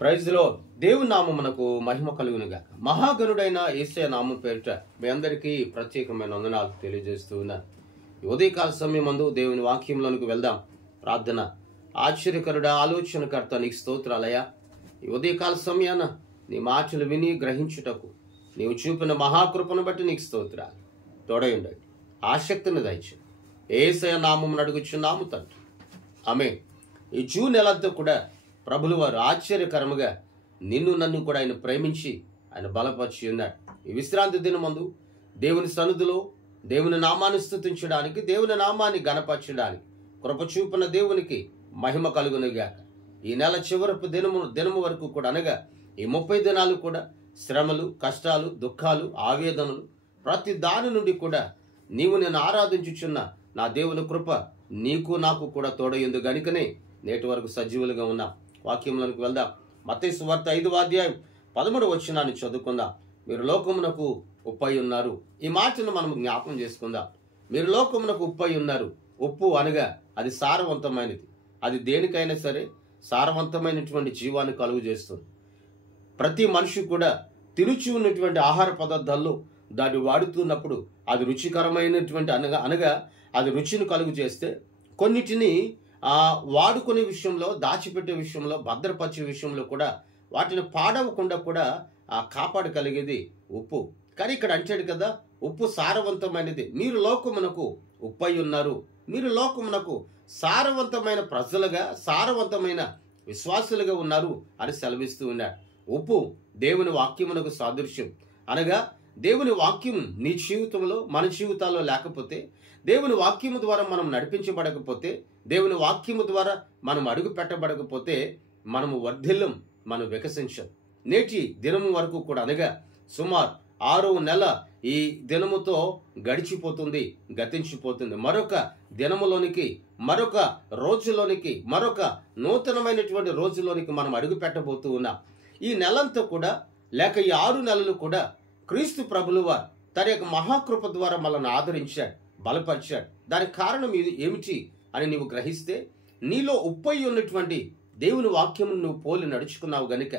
Praise లో దేవుని నామమునకు మహిమ కలుగునుగాక. మహాగణుడైన యేసయ్య నామం పేరిట మీ అందరికీ ప్రత్యేకమైన వందనాలు తెలియజేస్తూ ఉన్నాను. ఉదయకాల సమయం ముందు దేవుని వాక్యంలోనికి వెళ్దాం. ప్రార్థన. ఆశ్చర్యకరుడా, ఆలోచనకర్త, నీకు స్తోత్రాలయ్యా. ఈ ఉదయకాల సమయాన నీ మాటలు విని గ్రహించుటకు నీవు చూపిన మహాకృపను బట్టి నీకు స్తోత్రాలు. తోడయుండండి, ఆసక్తిని దయచు. యేసయ్య నామమును అడుగుచున్నాము తండ్రి, ఆమేన్. ఈ జూన్ నెలంతా కూడా ప్రభులు వారు ఆశ్చర్యకరముగా నిన్ను నన్ను కూడా ఆయన ప్రేమించి ఆయన బలపరిచి ఉన్నాడు. ఈ విశ్రాంతి దినమందు దేవుని సన్నిధిలో దేవుని నామాన్ని స్తుతించడానికి, దేవుని నామాన్ని గణపరచడానికి కృప చూపిన దేవునికి మహిమ కలుగునుగాక. ఈ నెల చివరపు దినము వరకు కూడా, అనగా ఈ 30 దినాలు కూడా శ్రమలు, కష్టాలు, దుఃఖాలు, ఆవేదనలు ప్రతి దాని నుండి కూడా నీవు నేను ఆరాధించుచున్న నా దేవుని కృప నీకు నాకు కూడా తోడయ్యింది గనుకనే నేటి వరకు సజీవులుగా ఉన్నాం. వాక్యంలోనికి వెళ్దాం. మత్తయి సువార్త 5వ అధ్యాయం 13వ వచనాన్ని చదువుకుందాం. మీరు లోకమునకు ఉప్పై ఉన్నారు. ఈ మాటను మనం జ్ఞాపకం చేసుకుందాం. మీరు లోకమునకు ఉప్పై ఉన్నారు. ఉప్పు అనగా అది సారవంతమైనది. అది దేనికైనా సరే సారవంతమైనటువంటి జీవాన్ని కలుగు చేస్తుంది. ప్రతి మనిషి కూడా తిరుచి ఉన్నటువంటి ఆహార పదార్థాల్లో దాన్ని వాడుతున్నప్పుడు అది రుచికరమైనటువంటి అనగా అది రుచిని కలుగు చేస్తే, కొన్నిటిని వాడుకునే విషయంలో, దాచిపెట్టే విషయంలో, భద్రపరిచే విషయంలో కూడా వాటిని పాడవకుండా కూడా కాపాడగలిగేది ఉప్పు. కానీ ఇక్కడ అంటాడు కదా, ఉప్పు సారవంతమైనది. మీరు లోకమునకు ఉప్పై ఉన్నారు. మీరు లోకమునకు సారవంతమైన ప్రజలుగా, సారవంతమైన విశ్వాసులుగా ఉన్నారు అని సెలవిస్తూ ఉన్నాడు. ఉప్పు దేవుని వాక్యమునకు సాదృశ్యం. అనగా దేవుని వాక్యం నీ జీవితంలో, మన జీవితాల్లో లేకపోతే, దేవుని వాక్యము ద్వారా మనం నడిపించబడకపోతే, దేవుని వాక్యము ద్వారా మనం అడుగు పెట్టబడకపోతే మనము వర్ధిల్లం, మనం వికసించం. నేటి దినము వరకు కూడా, అనగా సుమారు 6వ నెల ఈ దినముతో గడిచిపోతుంది, గతించిపోతుంది. మరొక దినములోనికి, మరొక రోజులోనికి, మరొక నూతనమైనటువంటి రోజులోనికి మనం అడుగు పెట్టబోతూ ఉన్నాం. ఈ నెలంతా కూడా, లేక ఈ 6 నెలలు కూడా క్రీస్తు ప్రభులు వారు తన యొక్క మహాకృప ద్వారా మనల్ని ఆదరించాడు, బలపరిచాడు. దానికి కారణం ఏమిటి అని నీవు గ్రహిస్తే, నీలో ఉప్పై ఉన్నటువంటి దేవుని వాక్యము నువ్వు పోలి నడుచుకున్నావు గనుక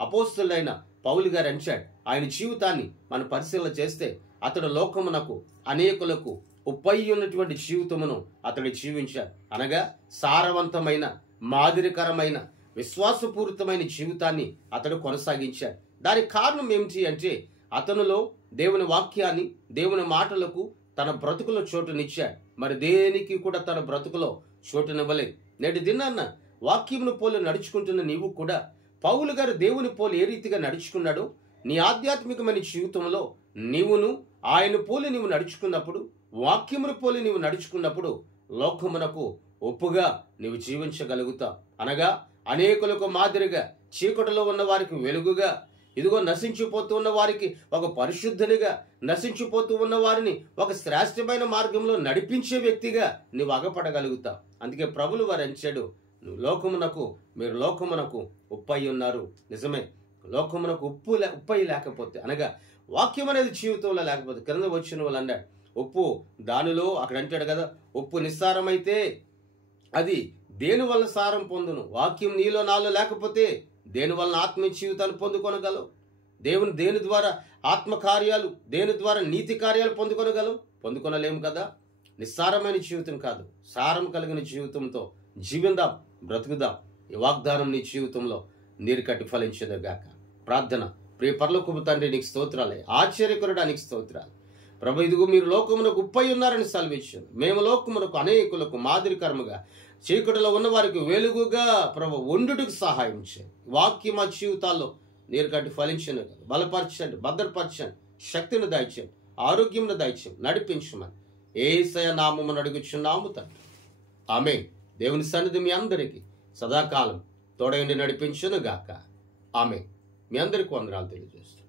అపోస్తలుడైన పౌలు గారు అంచాడు. ఆయన జీవితాన్ని మనం పరిశీలన చేస్తే, అతడు లోకమునకు అనేకులకు ఉప్పై ఉన్నటువంటి జీవితమును అతడు జీవించాడు. అనగా సారవంతమైన, మాదిరికరమైన, విశ్వాసపూరితమైన జీవితాన్ని అతడు కొనసాగించాడు. దానికి కారణం ఏమిటి అంటే, అతనిలో దేవుని వాక్యాన్ని, దేవుని మాటలకు తన బ్రతుకులో చోటునిచ్చాడు. మరి దేనికి కూడా తన బ్రతుకులో చోటునివ్వలేదు. నేటి దినాన్న వాక్యమును పోలి నడుచుకుంటున్న నీవు కూడా పౌలు గారు దేవుని పోలి ఏ రీతిగా నడుచుకున్నాడో, నీ ఆధ్యాత్మికమైన జీవితంలో నీవును ఆయన పోలి నీవు నడుచుకున్నప్పుడు, వాక్యమును పోలి నీవు నడుచుకున్నప్పుడు లోకమునకు ఒప్పుగా నీవు జీవించగలుగుతావు. అనగా అనేకులకు మాదిరిగా, చీకటిలో ఉన్న వారికి వెలుగుగా, ఇదిగో నశించిపోతూ ఉన్న వారికి ఒక పరిశుద్ధునిగా, నశించిపోతూ ఉన్న వారిని ఒక శ్రేష్టమైన మార్గంలో నడిపించే వ్యక్తిగా నీవు అగపడగలుగుతావు. అందుకే ప్రభులు వారు అంచాడు, మీరు లోకమునకు ఉప్పై ఉన్నారు. నిజమే, లోకమునకు ఉప్పై లేకపోతే, అనగా వాక్యం అనేది జీవితంలో లేకపోతే, క్రింద వచ్చిన వాళ్ళు అన్నాడు ఉప్పు దానిలో, అక్కడ అంటాడు కదా, ఉప్పు నిస్సారమైతే అది దేని వల్ల సారం పొందును? వాక్యం నీలో నాలో లేకపోతే దేని వల్ల ఆత్మీయ జీవితాన్ని పొందుకొనగలవు? దేని ద్వారా ఆత్మకార్యాలు, దేని ద్వారా నీతి కార్యాలు పొందుకొనలేము కదా. నిస్సారమైన జీవితం కాదు, సారం కలిగిన జీవితంతో జీవిందాం, బ్రతుకుదాం. ఈ వాగ్దానం నీ జీవితంలో నీరు కట్టి ఫలించేదగాక. ప్రార్థన. ప్రియ పరలోకపు తండ్రి, నీకు స్తోత్రాలే. ఆశ్చర్యకరుడా, నీకు స్తోత్రాలు. ప్రభు, ఇదిగో మీరు లోకమునకు ఉప్పై ఉన్నారని సెలవిచ్చారు. మేము లోకమునకు అనేకులకు మాదిరికరముగా, చీకటిలో ఉన్న వారికి వెలుగుగా ప్రభు ఉండుటకు సహాయం చేయండి. వాక్యం మా జీవితాల్లో నీరు కట్టి ఫలించను, బలపరచండి, భద్రపరచండి, శక్తిని దయచేయండి, ఆరోగ్యంను దయచేయండి, నడిపించమని యేసయ్య నామమున అడుగుచున్నాము తండ్రి, ఆమేన్. దేవుని సన్నిధి మీ అందరికీ సదాకాలం తోడయండి, నడిపించును గాక. ఆమేన్. మీ అందరికీ వందనాలు తెలియజేస్తాను.